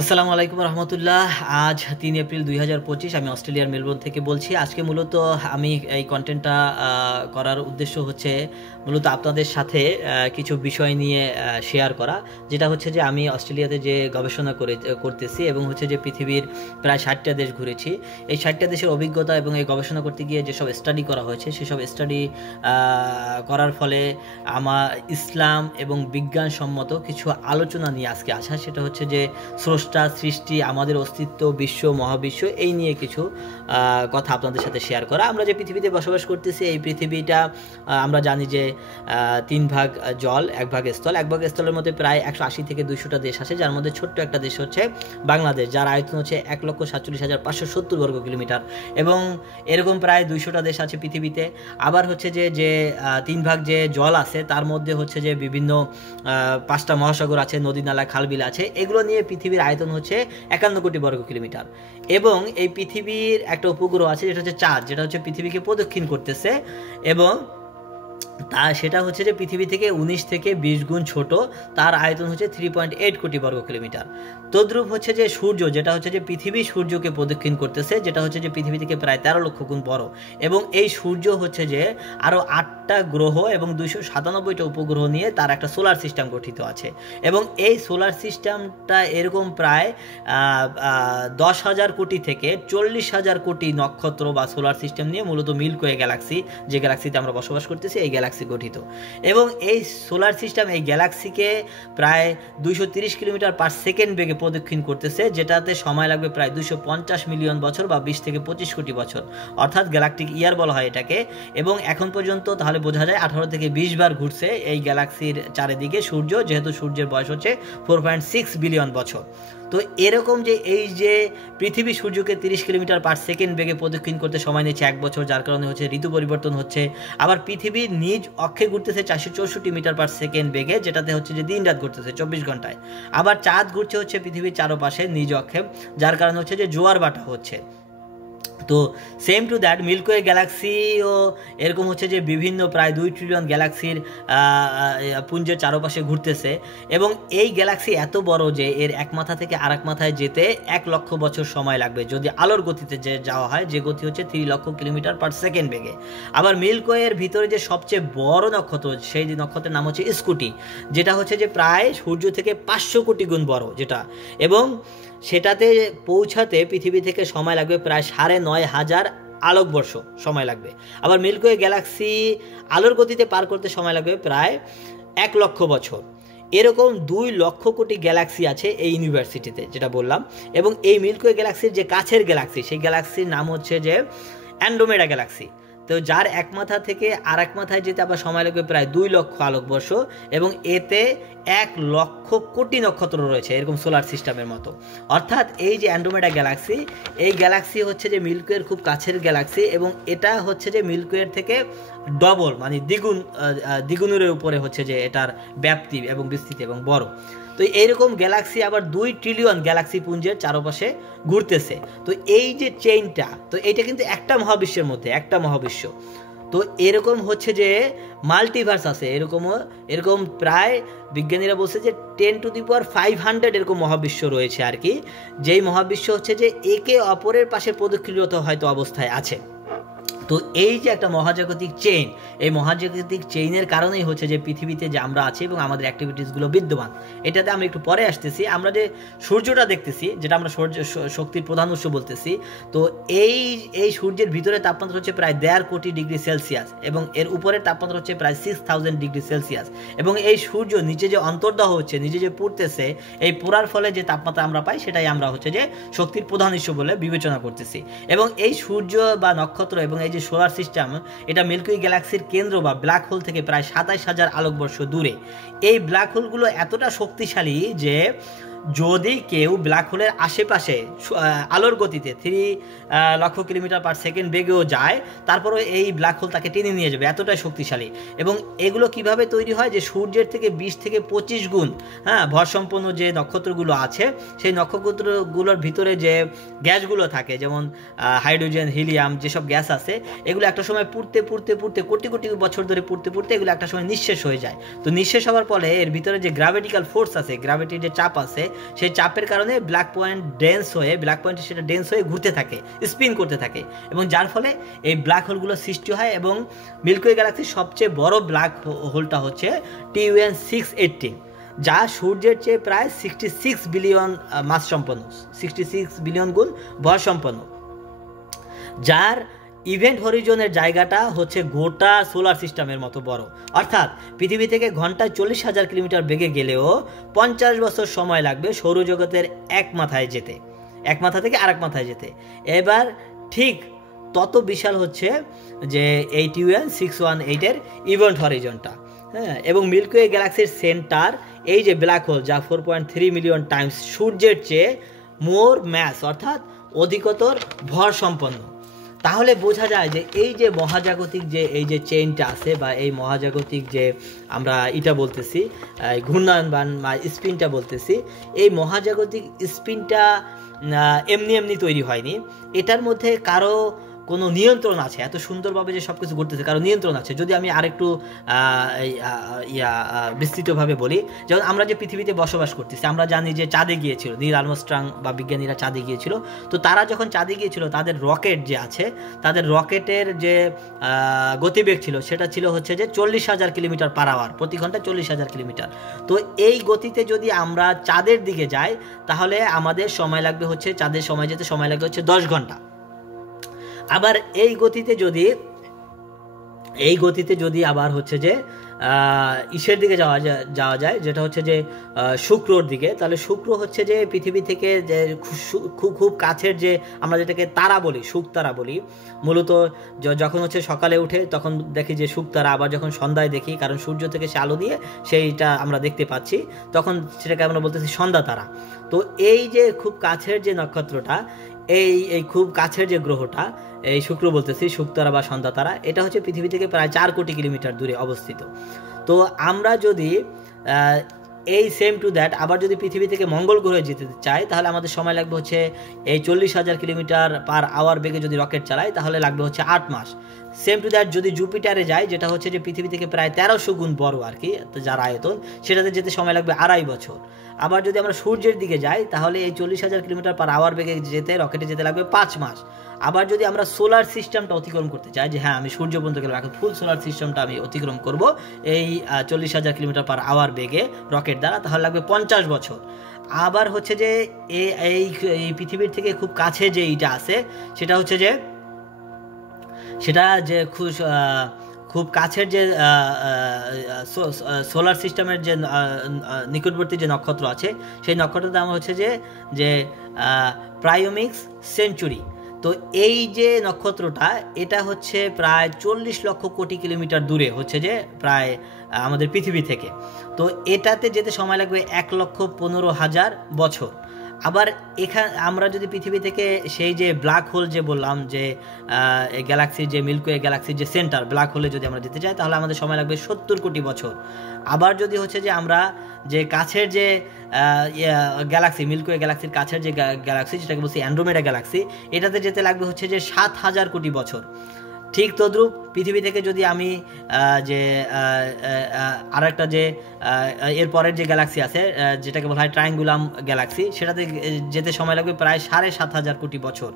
আসসালামু আলাইকুম রহমতুল্লাহ। আজ 3 এপ্রিল 2025 আমি অস্ট্রেলিয়ার মেলবোর্ন থেকে বলছি। আজকে মূলত আমি এই কন্টেন্টটা করার উদ্দেশ্য হচ্ছে মূলত আপনাদের সাথে কিছু বিষয় নিয়ে শেয়ার করা, যেটা হচ্ছে যে আমি অস্ট্রেলিয়াতে যে গবেষণা করতেছি এবং হচ্ছে যে পৃথিবীর প্রায় 60টা দেশ ঘুরেছি। এই 60টা দেশের অভিজ্ঞতা এবং এই গবেষণা করতে গিয়ে যেসব স্টাডি করা হয়েছে সেসব স্টাডি করার ফলে আমার ইসলাম এবং বিজ্ঞানসম্মত কিছু আলোচনা নিয়ে আজকে আসা। সেটা হচ্ছে যে স্রষ্টা, সৃষ্টি, আমাদের অস্তিত্ব, বিশ্ব, মহাবিশ্ব, এই নিয়ে কিছু কথা আপনাদের সাথে শেয়ার করা। আমরা যে পৃথিবীতে বসবাস করতেছি, এই পৃথিবীটা আমরা জানি যে 3 ভাগ জল, 1 ভাগ স্থল। 1 ভাগ স্থলের মধ্যে প্রায় 180 থেকে 200টা দেশ আছে, যার মধ্যে ছোট্ট একটা দেশ হচ্ছে বাংলাদেশ, যার আয়তন হচ্ছে 1,47,570 বর্গ কিলোমিটার। এবং এরকম প্রায় 200টা দেশ আছে পৃথিবীতে। আবার হচ্ছে যে 3 ভাগ যে জল আছে তার মধ্যে হচ্ছে যে বিভিন্ন 5টা মহাসাগর আছে, নদী নালা, খালবিল আছে। এগুলো নিয়ে পৃথিবীর আয়তন হচ্ছে 51 কোটি বর্গ কিলোমিটার। এবং এই পৃথিবীর একটা উপগ্রহ আছে যেটা হচ্ছে চাঁদ, যেটা হচ্ছে পৃথিবীকে প্রদক্ষিণ করতেছে এবং সেটা হচ্ছে যে পৃথিবী থেকে 19 থেকে 20 গুণ ছোট। তার আয়তন হচ্ছে 3.8 কোটি বর্গ কিলোমিটার। তদ্রূপ হচ্ছে যে সূর্য, যেটা হচ্ছে যে পৃথিবী সূর্যকে প্রদক্ষিণ করতেছে, যেটা হচ্ছে যে পৃথিবী থেকে প্রায় 13 লক্ষ গুণ বড়। এবং এই সূর্য হচ্ছে যে আরও 8টা গ্রহ এবং 297টা উপগ্রহ নিয়ে তার একটা সোলার সিস্টেম গঠিত আছে। এবং এই সোলার সিস্টেমটা এরকম প্রায় 10,000 কোটি থেকে 40,000 কোটি নক্ষত্র বা সোলার সিস্টেম নিয়ে মূলত মিল্কি ওয়ে গ্যালাক্সি, যে গ্যালাক্সিতে আমরা বসবাস করতেছি, এই গ্যালাক্সি গঠিত। এবং এই সোলার সিস্টেম এই গ্যালাক্সিকে প্রায় 230 কিলোমিটার পার সেকেন্ড বেগে প্রদক্ষিণ করতেছে, যেটাতে সময় লাগবে প্রায় 250 মিলিয়ন বছর বা 20 থেকে 25 কোটি বছর, অর্থাৎ গ্যালাকটিক ইয়ার বলা হয় এটাকে। এবং এখন পর্যন্ত তাহলে বোঝা যায় 18 থেকে 20 বার ঘুরছে এই গ্যালাক্সির চারিদিকে সূর্য, যেহেতু সূর্যের বয়স হচ্ছে 4.6 বিলিয়ন বছর। তো এরকম যে এই যে পৃথিবী সূর্যকে 30 কিলোমিটার পার সেকেন্ড বেগে প্রদক্ষিণ করতে সময় নিচ্ছে 1 বছর, যার কারণে হচ্ছে ঋতু পরিবর্তন হচ্ছে। আবার পৃথিবী নিজ অক্ষে ঘুরতেছে 464 মিটার পার সেকেন্ড বেগে, যেটাতে হচ্ছে যে দিন রাত ঘুরতেছে 24 ঘন্টায়। আবার চাঁদ ঘুরছে হচ্ছে পৃথিবীর চারপাশে নিজ অক্ষে, যার কারণে হচ্ছে যে জোয়ার ভাটা হচ্ছে। তো same to that milky way গ্যালাক্সিও এরকম হচ্ছে যে বিভিন্ন প্রায় 2 ট্রিলিয়ন গ্যালাক্সির পুঞ্জের চারপাশে ঘুরতেছে। এবং এই গ্যালাক্সি এত বড় যে এর এক মাথা থেকে আরেক মাথায় যেতে 1 লক্ষ বছর সময় লাগবে যদি আলোর গতিতে যাওয়া হয়, যে গতি হচ্ছে 3 লক্ষ কিলোমিটার পার সেকেন্ড বেগে। আবার মিল্কি ওয়ের ভিতরে যে সবচেয়ে বড় নক্ষত্র, সেই নক্ষত্রের নাম হচ্ছে স্কুটি, যেটা হচ্ছে যে প্রায় সূর্য থেকে 500 কোটি গুণ বড় যেটা। এবং সেটাতে পৌঁছাতে পৃথিবী থেকে সময় লাগবে প্রায় 9,500 আলোকবর্ষ সময় লাগবে। আবার মিল্কি ওয়ে গ্যালাক্সি আলোর গতিতে পার করতে সময় লাগবে প্রায় 1 লক্ষ বছর। এরকম 2 লক্ষ কোটি গ্যালাক্সি আছে এই ইউনিভার্সিটিতে, যেটা বললাম। এবং এই মিল্কি ওয়ে গ্যালাক্সির যে কাছের গ্যালাক্সি, সেই গ্যালাক্সির নাম হচ্ছে যে অ্যান্ড্রোমেডা গ্যালাক্সি। তো যার এক মাথা থেকে আর এক মাথায় যেতে আবার সময় লাগবে প্রায় 2 লক্ষ আলোকবর্ষ। এবং এতে 1 লক্ষ কোটি নক্ষত্র রয়েছে এরকম সোলার সিস্টেমের মতো। অর্থাৎ এই যে অ্যান্ড্রোমেডা গ্যালাক্সি, এই গ্যালাক্সি হচ্ছে যে মিল্কি ওয়ের খুব কাছের গ্যালাক্সি। এবং এটা হচ্ছে যে মিল্কি ওয়ের থেকে ডবল, মানে দ্বিগুণের উপরে হচ্ছে যে এটার ব্যাপ্তি এবং বিস্তৃতি এবং বড়। তো এইরকম গ্যালাক্সি আবার 2 ট্রিলিয়ন গ্যালাক্সি পুঞ্জের চারপাশে ঘুরতেছে। তো এই যে চেইনটা, তো এইটা কিন্তু একটা মহাবিশ্বের মধ্যে একটা মহাবিশ্ব। তো এরকম হচ্ছে যে মাল্টিভার্স আছে, এরকম প্রায় বিজ্ঞানীরা বলছে যে 10 টু দি পাওয়ার 500 এরকম মহাবিশ্ব রয়েছে আর কি, যেই মহাবিশ্ব হচ্ছে যে একে অপরের পাশে প্রদক্ষিণরত হয়তো অবস্থায় আছে। তো এই যে একটা মহাজাগতিক চেইন, এই মহাজাগতিক চেইনের কারণেই হচ্ছে যে পৃথিবীতে যে আমরা আছি এবং আমাদের অ্যাক্টিভিটিসগুলো বিদ্যমান। এটাতে আমরা একটু পরে আসতেছি। আমরা যে সূর্যটা দেখতেছি, যেটা আমরা শক্তির প্রধান উৎস বলতেছি, তো এই সূর্যের ভিতরে তাপমাত্রা হচ্ছে প্রায় 1.5 কোটি ডিগ্রি সেলসিয়াস এবং এর উপরের তাপমাত্রা হচ্ছে প্রায় 6000 ডিগ্রি সেলসিয়াস। এবং এই সূর্য নিচে যে অন্তর্দাহ হচ্ছে, নিজে যে পুড়তেছে, এই পোড়ার ফলে যে তাপমাত্রা আমরা পাই সেটাই আমরা হচ্ছে যে শক্তির প্রধান উৎস বলে বিবেচনা করতেছি। এবং এই সূর্য বা নক্ষত্র এবং এই যে সোলার সিস্টেম, এটা মিল্কি ওয়ে গ্যালাক্সির কেন্দ্র বা ব্ল্যাক হোল থেকে প্রায় 27,000 আলোকবর্ষ দূরে। এই ব্ল্যাক হোলগুলো এতটা শক্তিশালী যে যদি কেউ ব্ল্যাক হোলের আশেপাশে আলোর গতিতে 3 লক্ষ কিলোমিটার পার সেকেন্ড বেগেও যায়, তারপরেও এই ব্ল্যাক হোল তাকে টেনে নিয়ে যাবে, এতটাই শক্তিশালী। এবং এগুলো কিভাবে তৈরি হয়, যে সূর্যের থেকে 20 থেকে 25 গুণ ভরসম্পন্ন যে নক্ষত্রগুলো আছে, সেই নক্ষত্রগুলোর ভিতরে যে গ্যাসগুলো থাকে, যেমন হাইড্রোজেন, হিলিয়াম, যেসব গ্যাস আছে, এগুলো একটা সময় পুড়তে কোটি কোটি বছর ধরে পুড়তে এগুলো একটা সময় নিঃশেষ হয়ে যায়। তো নিঃশেষ হওয়ার ফলে এর ভিতরে যে গ্র্যাভিটিক্যাল ফোর্স আছে, গ্র্যাভিটির যে চাপ আছে, সেই চাপের কারণে ব্ল্যাক পয়েন্ট সেটা ডেন্স হয়ে ঘুরতে থাকে, স্পিন করতে থাকে, এবং যার ফলে এই ব্ল্যাক হোলগুলো সৃষ্টি হয়। এবং মিল্কি ওয়ে গ্যালাক্সির সবচেয়ে বড় ব্ল্যাক হোলটা হচ্ছে TUN 680, যা সূর্যের চেয়ে প্রায় 66 বিলিয়ন মাস সম্পন্ন, 66 বিলিয়ন গুণ ভর সম্পন্ন, যার ইভেন্ট হরিজনের জায়গাটা হচ্ছে গোটা সোলার সিস্টেমের মতো বড়। অর্থাৎ পৃথিবী থেকে ঘন্টায় 40,000 কিলোমিটার বেগে গেলেও 50 বছর সময় লাগবে সৌরজগতের এক মাথায় যেতে, এক মাথা থেকে আরেক মাথায় যেতে। এবার ঠিক তত বিশাল হচ্ছে যে এই TUN 618 এর ইভেন্ট হরিজনটা। হ্যাঁ, এবং মিল্কি ওয়ে গ্যালাক্সির সেন্টার এই যে ব্ল্যাক হোল, যা 4.3 মিলিয়ন টাইমস সূর্যের চেয়ে মোর ম্যাস অর্থাৎ অধিকতর ভর সম্পন্ন। তাহলে বোঝা যায় যে এই যে মহাজাগতিক যে এই যে চেইনটা আছে, বা এই মহাজাগতিক যে আমরা এটা বলতেছি ঘূর্ণায়ন বা স্পিনটা বলতেছি, এই মহাজাগতিক স্পিনটা এমনি এমনি তৈরি হয়নি। এটার মধ্যে কারো কোনো নিয়ন্ত্রণ আছে, এত সুন্দরভাবে যে সব কিছু ঘটতেছে কারো নিয়ন্ত্রণ আছে। যদি আমি আরেকটু বিস্তৃতভাবে বলি, যেমন আমরা যে পৃথিবীতে বসবাস করতেছি, আমরা জানি যে চাঁদে গিয়েছিল নীল আর্মস্ট্রং বা বিজ্ঞানীরা চাঁদে গিয়েছিল। তো তারা যখন চাঁদে গিয়েছিল তাদের রকেট যে আছে, তাদের রকেটের যে গতিবেগ ছিল সেটা ছিল হচ্ছে যে 40,000 কিলোমিটার পার আওয়ার, প্রতি ঘন্টায় 40,000 কিলোমিটার। তো এই গতিতে যদি আমরা চাঁদের দিকে যাই তাহলে আমাদের সময় লাগবে হচ্ছে, চাঁদের সময় যেতে সময় লাগবে হচ্ছে 10 ঘন্টা। আবার এই গতিতে যদি আবার হচ্ছে যে ইসের দিকে যাওয়া যায়, যেটা হচ্ছে যে শুক্রর দিকে, তাহলে শুক্র হচ্ছে যে পৃথিবী থেকে যে খুব কাছের যে আমরা যেটাকে তারা বলি, শুকতারা বলি, মূলত যখন হচ্ছে সকালে উঠে তখন দেখি যে শুকতারা, আবার যখন সন্ধ্যায় দেখি, কারণ সূর্য থেকে সে আলো দিয়ে সেইটা আমরা দেখতে পাচ্ছি, তখন সেটাকে আমরা বলতেছি সন্ধ্যা তারা। তো এই যে খুব কাছের যে নক্ষত্রটা, এই খুব কাছের যে গ্রহটা, এই শুক্র বলতেছি, শুকতারা বা সন্ধ্যা তারা, এটা হচ্ছে পৃথিবী থেকে প্রায় 4 কোটি কিলোমিটার দূরে অবস্থিত। তো আমরা যদি এই সেম টু দ্যাট আবার যদি পৃথিবী থেকে মঙ্গল গ্রহে যেতে চাই, তাহলে আমাদের সময় লাগবে হচ্ছে এই 40,000 কিলোমিটার পার আওয়ার বেগে যদি রকেট চালাই তাহলে লাগবে হচ্ছে 8 মাস। সেম টু দ্যাট যদি জুপিটারে যায়, যেটা হচ্ছে যে পৃথিবী থেকে প্রায় 1300 গুণ বড় আর কি, যার আয়তন, সেটাতে যেতে সময় লাগবে 2.5 বছর। আবার যদি আমরা সূর্যের দিকে যাই তাহলে এই 40,000 কিলোমিটার পার আওয়ার বেগে যেতে রকেটে যেতে লাগবে 5 মাস। আবার যদি আমরা সোলার সিস্টেমটা অতিক্রম করতে চাই, যে হ্যাঁ আমি সূর্য পর্যন্ত গেলাম, এখন ফুল সোলার সিস্টেমটা আমি অতিক্রম করব এই 40,000 কিলোমিটার পার আওয়ার বেগে রকেট দ্বারা, তাহলে লাগবে 50 বছর। আবার হচ্ছে যে এই পৃথিবীর থেকে খুব কাছে যে এইটা আছে, সেটা হচ্ছে যে খুব কাছের যে সোলার সিস্টেমের যে নিকটবর্তী যে নক্ষত্র আছে, সেই নক্ষত্রের নাম হচ্ছে যে প্রায়োমিক্স সেঞ্চুরি। তো এই যে নক্ষত্রটা, এটা হচ্ছে প্রায় 40 লক্ষ কোটি কিলোমিটার দূরে হচ্ছে যে প্রায় আমাদের পৃথিবী থেকে। তো এটাতে যেতে সময় লাগবে 1,15,000 বছর। আবার এখানে আমরা যদি পৃথিবী থেকে সেই যে ব্ল্যাক হোল যে বললাম, যে গ্যালাক্সির যে মিল্কি ওয়ে গ্যালাক্সির যে সেন্টার ব্ল্যাক হোলে যদি আমরা যেতে চাই, তাহলে আমাদের সময় লাগবে 70 কোটি বছর। আবার যদি হচ্ছে যে আমরা যে কাছের যে গ্যালাক্সি, মিল্কি ওয়ে গ্যালাক্সির কাছের যে গ্যালাক্সি, যেটাকে বলছি অ্যান্ড্রোমেডা গ্যালাক্সি, এটাতে যেতে লাগবে হচ্ছে যে 7,000 কোটি বছর। ঠিক তদ্রূপ পৃথিবী থেকে যদি আমি যে আর একটা যে এরপরের যে গ্যালাক্সি আছে, যেটাকে বলা হয় ট্রায়াঙ্গুলাম গ্যালাক্সি, সেটাতে যেতে সময় লাগবে প্রায় 7,500 কোটি বছর।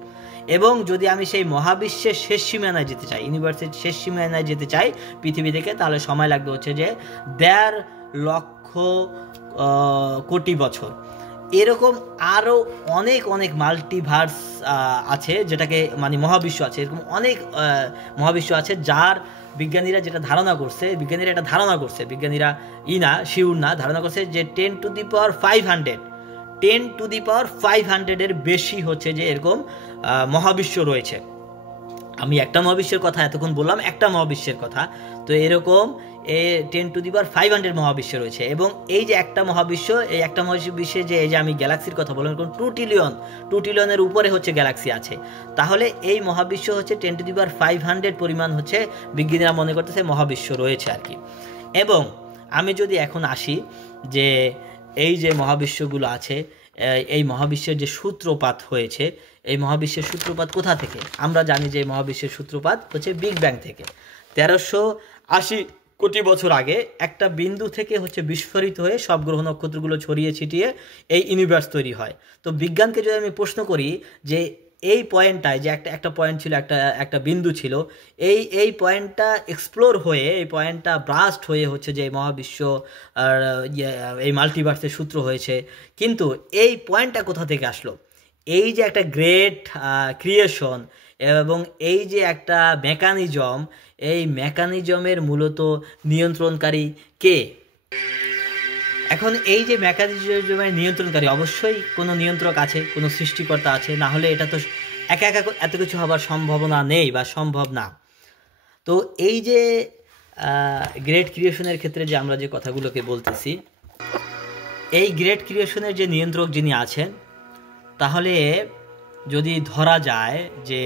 এবং যদি আমি সেই মহাবিশ্বের শেষ সীমানায় যেতে চাই, ইউনিভার্সের শেষ সীমানায় যেতে চাই পৃথিবী থেকে, তাহলে সময় লাগবে হচ্ছে যে 1.5 লক্ষ কোটি বছর। এরকম আরও অনেক মাল্টিভার্স আছে, যেটাকে মানে মহাবিশ্ব আছে, এরকম অনেক মহাবিশ্ব আছে, যার বিজ্ঞানীরা যেটা ধারণা করছে, বিজ্ঞানীরা শিউর না, ধারণা করছে যে 10 টু দি পাওয়ার 500 এর বেশি হচ্ছে যে এরকম মহাবিশ্ব রয়েছে। আমি একটা মহাবিশ্বের কথা এতক্ষণ বললাম, একটা মহাবিশ্বের কথা, তো এরকম 10 টু দি পাওয়ার 500 মহাবিশ্ব রয়েছে। এবং এই যে একটা মহাবিশ্ব, এই একটা মহাবিশ্বে যে এই যে আমি গ্যালাক্সির কথা বললাম, 2 ট্রিলিয়নের উপরে হচ্ছে গ্যালাক্সি আছে। তাহলে এই মহাবিশ্ব হচ্ছে 10 টু দি পাওয়ার 500 পরিমাণ হচ্ছে বিজ্ঞানীরা মনে করতেছে মহাবিশ্ব রয়েছে আর কি। এবং আমি যদি এখন আসি যে এই যে মহাবিশ্বগুলো আছে, এই মহাবিশ্বের যে সূত্রপাত হয়েছে, এই মহাবিশ্বের সূত্রপাত কোথা থেকে? আমরা জানি যে মহাবিশ্বের সূত্রপাত হচ্ছে বিগ ব্যাং থেকে। 1380 কোটি বছর আগে একটা বিন্দু থেকে হচ্ছে বিস্ফোরিত হয়ে সব গ্রহ নক্ষত্রগুলো ছড়িয়ে ছিটিয়ে এই ইউনিভার্স তৈরি হয়। তো বিজ্ঞানকে যদি আমি প্রশ্ন করি যে এই পয়েন্টটায় যে একটা পয়েন্ট ছিল, একটা বিন্দু ছিল, এই পয়েন্টটা এক্সপ্লোর হয়ে, এই পয়েন্টটা ব্রাস্ট হয়ে হচ্ছে যে এই মহাবিশ্ব আর এই মাল্টিভার্সের সূত্র হয়েছে। কিন্তু এই পয়েন্টটা কোথা থেকে আসলো? এই যে একটা গ্রেট ক্রিয়েশন এবং এই যে একটা মেকানিজম, এই মেকানিজমের মূলত নিয়ন্ত্রণকারী কে? এখন এই যে মেকানিজমের নিয়ন্ত্রণকারী, অবশ্যই কোনো নিয়ন্ত্রক আছে, কোনো সৃষ্টিকর্তা আছে, না হলে এটা তো একা একা এত কিছু হবার সম্ভাবনা নেই বা সম্ভব না। তো এই যে গ্রেট ক্রিয়েশনের ক্ষেত্রে যে আমরা যে কথাগুলোকে বলতেছি, এই গ্রেট ক্রিয়েশনের যে নিয়ন্ত্রক যিনি আছেন, তাহলে যদি ধরা যায় যে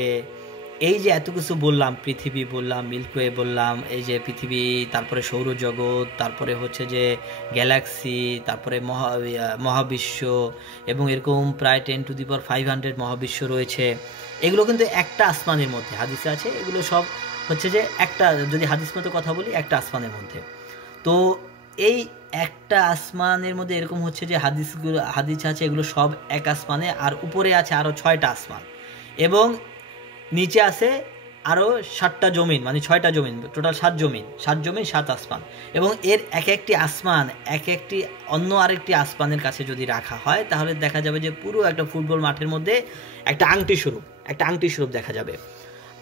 এই যে এত কিছু বললাম, পৃথিবী বললাম, মিল্কওয়ে বললাম, এই যে পৃথিবী, তারপরে সৌরজগৎ, তারপরে হচ্ছে যে গ্যালাক্সি, তারপরে মহাবিশ্ব, এবং এরকম প্রায় 10⁵00 মহাবিশ্ব রয়েছে। এগুলো কিন্তু একটা আসমানের মধ্যে, হাদিসে আছে, এগুলো সব হচ্ছে যে একটা, যদি হাদিস মতো কথা বলি, একটা আসমানের মধ্যে। তো এই একটা আসমানের মধ্যে এরকম হচ্ছে যে হাদিস আছে, এগুলো সব এক আসমানে, আর উপরে আছে আরও 6টা আসমান, এবং নিচে আছে আরও 7টা জমিন, মানে 6টা জমিন, টোটাল 7 জমিন, 7 আসমান। এবং এর এক একটি আসমান এক একটি অন্য আরেকটি আসমানের কাছে যদি রাখা হয়, তাহলে দেখা যাবে যে পুরো একটা ফুটবল মাঠের মধ্যে একটা আংটি স্বরূপ দেখা যাবে।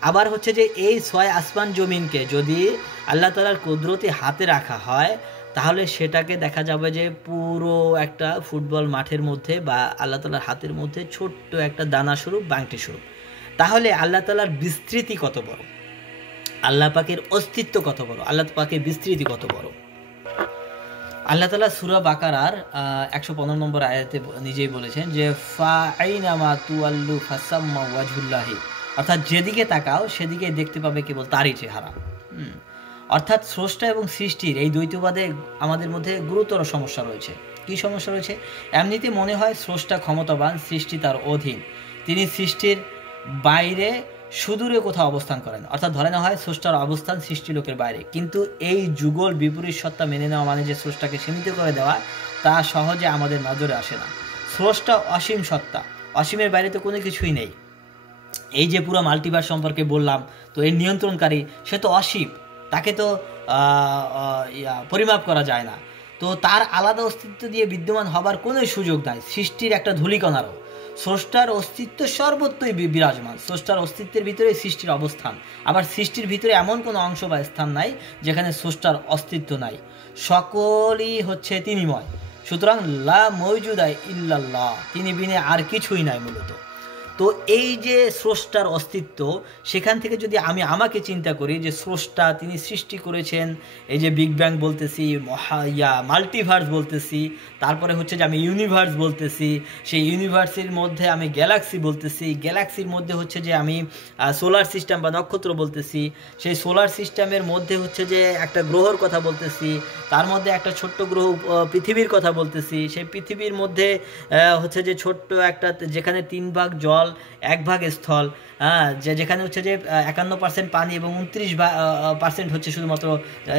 আবার হচ্ছে যে এই 6 আসমান জমিনকে যদি আল্লাহ তাআলার কুদরতি হাতে রাখা হয়, তাহলে সেটাকে দেখা যাবে যে পুরো একটা ফুটবল মাঠের মধ্যে বা আল্লাহ তাআলার হাতের মধ্যে ছোট্ট একটা দানা স্বরূপ বা আংটি স্বরূপ। তাহলে আল্লাহ তাআলার বিস্তৃতি কত বড়, আল্লাহ পাকের অস্তিত্ব কত বড়, আল্লাহ পাকের বিস্তৃতি কত বড়। আল্লাহ তাআলা সূরা বাকারার 115 নম্বর আয়াতে নিজেই বলেছেন যে ফাআইনামা তুওয়াল্লু ফাসাম্মা ওয়াজহুল্লাহি, অর্থাৎ যেদিকে তাকাও সেদিকে দেখতে পাবে কেবল তারই চেহারা। অর্থাৎ স্রষ্টা এবং সৃষ্টির এই দ্বৈতবাদে আমাদের মধ্যে গুরুতর সমস্যা রয়েছে। কি সমস্যা রয়েছে? এমনিতে মনে হয় স্রষ্টা ক্ষমতাবান, সৃষ্টি তার অধীন, তিনি সৃষ্টির বাইরে সুদূরে কোথাও অবস্থান করেন, অর্থাৎ ধরে নেওয়া হয় স্রষ্টার অবস্থান সৃষ্টি লোকের বাইরে। কিন্তু এই যুগল বিপরীত সত্তা মেনে নেওয়া মানে যে স্রষ্টাকে সীমিত করে দেওয়া, তা সহজে আমাদের নজরে আসে না। স্রষ্টা অসীম সত্তা, অসীমের বাইরে তো কোনো কিছুই নেই। এই যে পুরো মাল্টিভার্স সম্পর্কে বললাম, তো এর নিয়ন্ত্রণকারী সে তো অসীম, তাকে তো পরিমাপ করা যায় না। তো তার আলাদা অস্তিত্ব দিয়ে বিদ্যমান হবার কোনো সুযোগ নাই, সৃষ্টির একটা ধূলিকণারও। স্রষ্টার অস্তিত্ব সর্বত্রই বিরাজমান, স্রষ্টার অস্তিত্বের ভিতরে সৃষ্টির অবস্থান। আবার সৃষ্টির ভিতরে এমন কোনো অংশ বা স্থান নাই যেখানে স্রষ্টার অস্তিত্ব নাই, সকলই হচ্ছে তিনিময়। সুতরাং লা মওজুদা ইল্লাল্লাহ, তিনি বিনে আর কিছুই নাই মূলত। তো এই যে স্রষ্টার অস্তিত্ব, সেখান থেকে যদি আমি আমাকে চিন্তা করি যে স্রষ্টা তিনি সৃষ্টি করেছেন, এই যে বিগ ব্যাং বলতেছি, মাল্টিভার্স বলতেছি, তারপরে হচ্ছে যে আমি ইউনিভার্স বলতেছি, সেই ইউনিভার্সের মধ্যে আমি গ্যালাক্সি বলতেছি, গ্যালাক্সির মধ্যে হচ্ছে যে আমি সোলার সিস্টেম বা নক্ষত্র বলতেছি, সেই সোলার সিস্টেমের মধ্যে হচ্ছে যে একটা গ্রহর কথা বলতেছি, তার মধ্যে একটা ছোট্ট গ্রহ পৃথিবীর কথা বলতেছি, সেই পৃথিবীর মধ্যে হচ্ছে যে ছোট্ট একটা, যেখানে 3 ভাগ জল, 1 ভাগ স্থল, যেখানে হচ্ছে যে 51% পানি এবং 29% হচ্ছে শুধুমাত্র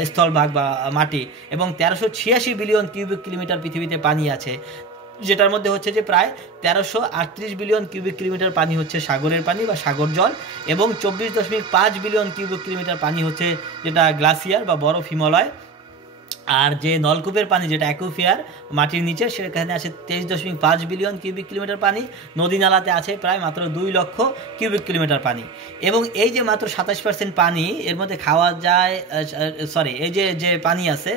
স্থল ভাগ বা মাটি, এবং 1386 বিলিয়ন কিউবিক কিলোমিটার পৃথিবীতে পানি আছে, যেটার মধ্যে হচ্ছে যে প্রায় 1338 বিলিয়ন কিউবিক কিলোমিটার পানি হচ্ছে সাগরের পানি বা সাগর জল, এবং 24.5 বিলিয়ন কিউবিক কিলোমিটার পানি হচ্ছে যেটা গ্লাসিয়ার বা বরফ, হিমালয়। আর যে নলকূপের পানি, যেটা অ্যাকুইফায়ার মাটির নিচে, সেখানে আছে 23.5 বিলিয়ন কিউবিক কিলোমিটার পানি। নদী নালাতে আছে প্রায় মাত্র 2 লক্ষ কিউবিক কিলোমিটার পানি। এবং এই যে মাত্র 27% পানি এর মধ্যে খাওয়া যায়, এই যে পানি আছে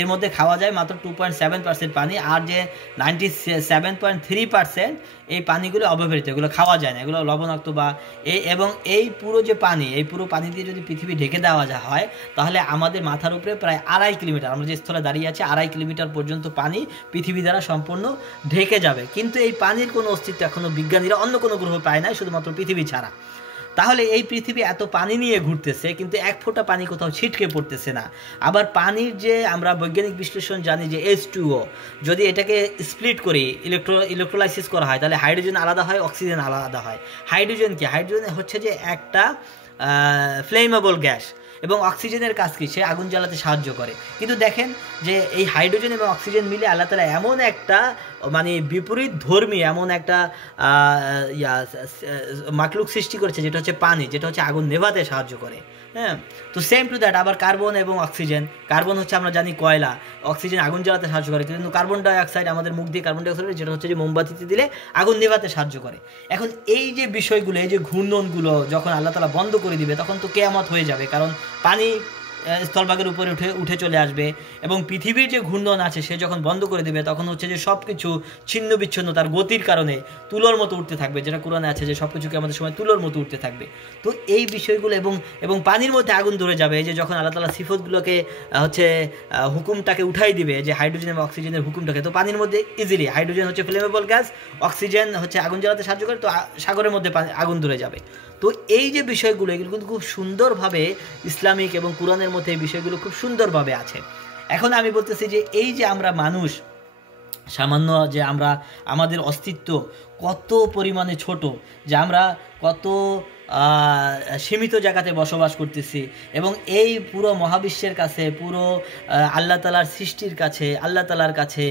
এর মধ্যে খাওয়া যায় মাত্র 2.7% পানি, আর যে 97.3% এই পানিগুলো অব্যবহৃত, এগুলো খাওয়া যায় না, এগুলো লবণাক্ত বা এবং এই পুরো যে পানি, এই পুরো পানি দিয়ে যদি পৃথিবী ঢেকে দেওয়া হয়, তাহলে আমাদের মাথার উপরে প্রায় 2.5 কিলোমিটার, আমরা যে স্থলে দাঁড়িয়ে আছি 2.5 কিলোমিটার পর্যন্ত পানি পৃথিবী দ্বারা সম্পূর্ণ ঢেকে যাবে। কিন্তু এই পানির কোনো অস্তিত্ব এখনো বিজ্ঞানীরা অন্য কোনো গ্রহ পায় নাই, শুধুমাত্র পৃথিবী ছাড়া। তাহলে এই পৃথিবী এত পানি নিয়ে ঘুরতেছে, কিন্তু এক ফোঁটা পানি কোথাও ছিটকে পড়তেছে না। আবার পানির যে আমরা বৈজ্ঞানিক বিশ্লেষণ জানি যে H2O, যদি এটাকে স্প্লিট করি, ইলেকট্রোলাইসিস করা হয়, তাহলে হাইড্রোজেন আলাদা হয়, অক্সিজেন আলাদা হয়। হাইড্রোজেন কি? হাইড্রোজেন হচ্ছে যে একটা ফ্লেমেবল গ্যাস, এবং অক্সিজেনের কাজ কি, সে আগুন জ্বালাতে সাহায্য করে। কিন্তু দেখেন যে এই হাইড্রোজেন এবং অক্সিজেন মিলে আল্লাহ তাআলা এমন একটা মানে বিপরীত ধর্মী এমন একটা মাকলুক সৃষ্টি করেছে যেটা হচ্ছে পানি, যেটা হচ্ছে আগুন নেভাতে সাহায্য করে। হ্যাঁ, তো সেম টু দ্যাট আবার কার্বন এবং অক্সিজেন। কার্বন হচ্ছে আমরা জানি কয়লা, অক্সিজেন আগুন জ্বালাতে সাহায্য করে, কিন্তু কার্বন ডাইঅক্সাইড আমাদের মুখ দিয়ে কার্বন ডাইঅক্সাইড যেটা হচ্ছে যে মোমবাতিতে দিলে আগুন নেভাতে সাহায্য করে। এখন এই যে বিষয়গুলো, এই যে ঘূর্ণনগুলো যখন আল্লাহ তাআলা বন্ধ করে দিবে তখন তো কিয়ামত হয়ে যাবে, কারণ পানি স্থলভাগের উপরে উঠে চলে আসবে এবং পৃথিবীর যে ঘূর্ণন আছে সে যখন বন্ধ করে দেবে তখন হচ্ছে যে সব কিছু ছিন্ন বিচ্ছিন্ন তার গতির কারণে তুলোর মতো উঠতে থাকবে, যেটা কোরআনে আছে যে সব কিছুকে আমাদের সময় তুলোর মতো উঠতে থাকবে। তো এই বিষয়গুলো এবং পানির মধ্যে আগুন ধরে যাবে, এই যে যখন আল্লাহ তাআলা সিফতগুলোকে হচ্ছে হুকুমটাকে উঠাই দিবে, যে হাইড্রোজেন এবং অক্সিজেনের হুকুমটাকে, তো পানির মধ্যে ইজিলি হাইড্রোজেন হচ্ছে ফ্লেমেবল গ্যাস, অক্সিজেন হচ্ছে আগুন জ্বালাতে সাহায্য করে, তো সাগরের মধ্যে আগুন ধরে যাবে। তো এই যে বিষয়গুলো এগুলো কিন্তু খুব সুন্দরভাবে ইসলামিক এবং কোরআনের মধ্যে এই বিষয়গুলো খুব সুন্দরভাবে আছে। এখন আমি বলতেছি যে এই যে আমরা মানুষ সামান্য, যে আমরা আমাদের অস্তিত্ব কত পরিমাণে ছোট, যে আমরা কত সীমিত জায়গাতে বসবাস করতেছি, এবং এই পুরো মহাবিশ্বের কাছে, পুরো আল্লাহ তাআলার সৃষ্টির কাছে, আল্লাহ তাআলার কাছে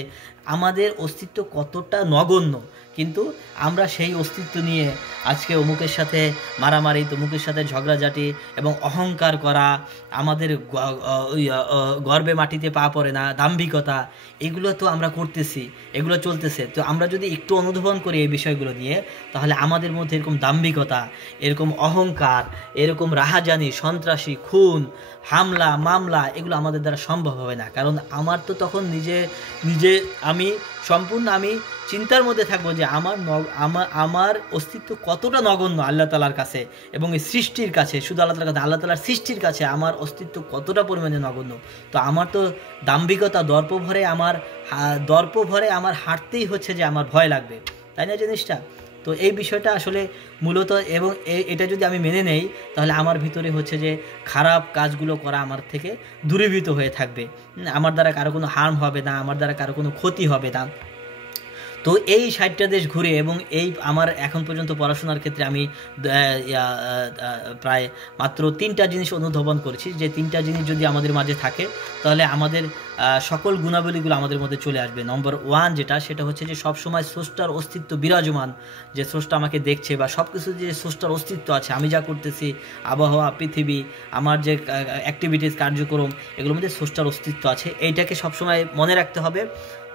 আমাদের অস্তিত্ব কতটা নগণ্য, কিন্তু আমরা সেই অস্তিত্ব নিয়ে আজকে অমুকের সাথে মারামারি, তমুকের সাথে ঝগড়াঝাটি এবং অহংকার করা, আমাদের গর্বে মাটিতে পা পড়ে না, দাম্ভিকতা, এগুলো তো আমরা করতেছি, এগুলো চলতেছে। তো আমরা যদি একটু অনুধাবন করি এই বিষয়গুলো নিয়ে, তাহলে আমাদের মধ্যে এরকম দাম্ভিকতা, এরকম অহংকার, এরকম রাহাজানি, সন্ত্রাসী, খুন, হামলা, মামলা, এগুলো আমাদের দ্বারা সম্ভব হবে না। কারণ আমার তো তখন নিজে আমি সম্পূর্ণ আমি চিন্তার মধ্যে থাকবো যে আমার অস্তিত্ব কতটা নগণ্য আল্লাহ তাআলার কাছে এবং এই সৃষ্টির কাছে, শুধু আল্লাহ তাআলার কাছে, আল্লাহ তাআলার সৃষ্টির কাছে আমার অস্তিত্ব কতটা পরিমাণে নগণ্য। তো আমার তো দাম্ভিকতা, দর্প ভরে আমার হাঁটতেই হচ্ছে যে আমার ভয় লাগবে, তাই না জিনিসটা? তো এই বিষয়টা আসলে মূলত, এবং এটা যদি আমি মেনে নেই তাহলে আমার ভিতরে হচ্ছে যে খারাপ কাজগুলো করা আমার থেকে দূরীভূত হয়ে থাকবে, আমার দ্বারা কারো কোনো হার্ম হবে না, আমার দ্বারা কারো কোনো ক্ষতি হবে না। তো এই 60টা দেশ ঘুরে এবং এই আমার এখন পর্যন্ত পড়াশোনার ক্ষেত্রে আমি প্রায় মাত্র 3টা জিনিস অনুধাবন করেছি, যে 3টা জিনিস যদি আমাদের মাঝে থাকে তাহলে আমাদের সকল গুণাবলীগুলো আমাদের মধ্যে চলে আসবে। নম্বর 1 যেটা, সেটা হচ্ছে যে সবসময় স্রষ্টার অস্তিত্ব বিরাজমান, যে স্রষ্টা আমাকে দেখছে, বা সব কিছু যে স্রষ্টার অস্তিত্ব আছে, আমি যা করতেছি, আবহাওয়া, পৃথিবী, আমার যে অ্যাক্টিভিটিস, কার্যক্রম, এগুলোর মধ্যে স্রষ্টার অস্তিত্ব আছে, এইটাকে সবসময় মনে রাখতে হবে।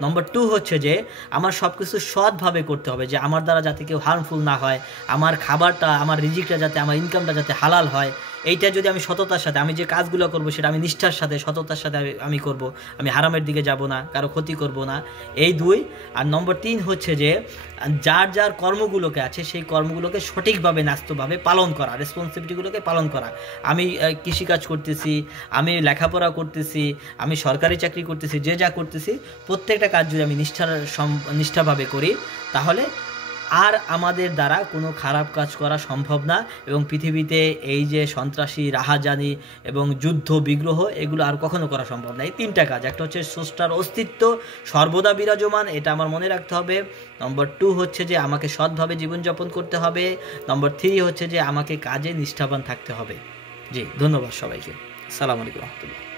নম্বর 2 হচ্ছে যে আমার সব কিছু সৎভাবে করতে হবে, যে আমার দ্বারা যাতে কেউ হার্মফুল না হয়, আমার খাবারটা, আমার রিজিকটা যাতে, আমার ইনকামটা যাতে হালাল হয়, এইটা যদি আমি সততার সাথে, আমি যে কাজগুলো করব সেটা আমি নিষ্ঠার সাথে, সততার সাথে আমি করব, আমি হারামের দিকে যাব না, কারো ক্ষতি করব না, এই 2। আর নম্বর 3 হচ্ছে যে যার কর্মগুলোকে আছে সেই কর্মগুলোকে সঠিকভাবে, ন্যস্তভাবে পালন করা, রেসপন্সিবিলিটিগুলোকে পালন করা। আমি কৃষিকাজ করতেছি, আমি লেখাপড়া করতেছি, আমি সরকারি চাকরি করতেছি, যে যা করতেছি প্রত্যেকটা কাজ যদি আমি নিষ্ঠাভাবে করি তাহলে আর আমাদের দ্বারা কোনো খারাপ কাজ করা সম্ভব না, এবং পৃথিবীতে এই যে সন্ত্রাসী, রাহাজানি এবং যুদ্ধ বিগ্রহ, এগুলো আর কখনো করা সম্ভব না। এই 3টা কাজ, একটা হচ্ছে স্রষ্টার অস্তিত্ব সর্বদা বিরাজমান, এটা আমার মনে রাখতে হবে। নম্বর 2 হচ্ছে যে আমাকে সৎভাবে জীবনযাপন করতে হবে। নম্বর 3 হচ্ছে যে আমাকে কাজে নিষ্ঠাবান থাকতে হবে। জি, ধন্যবাদ সবাইকে। আসসালামু আলাইকুম রহমতুল্লাহ।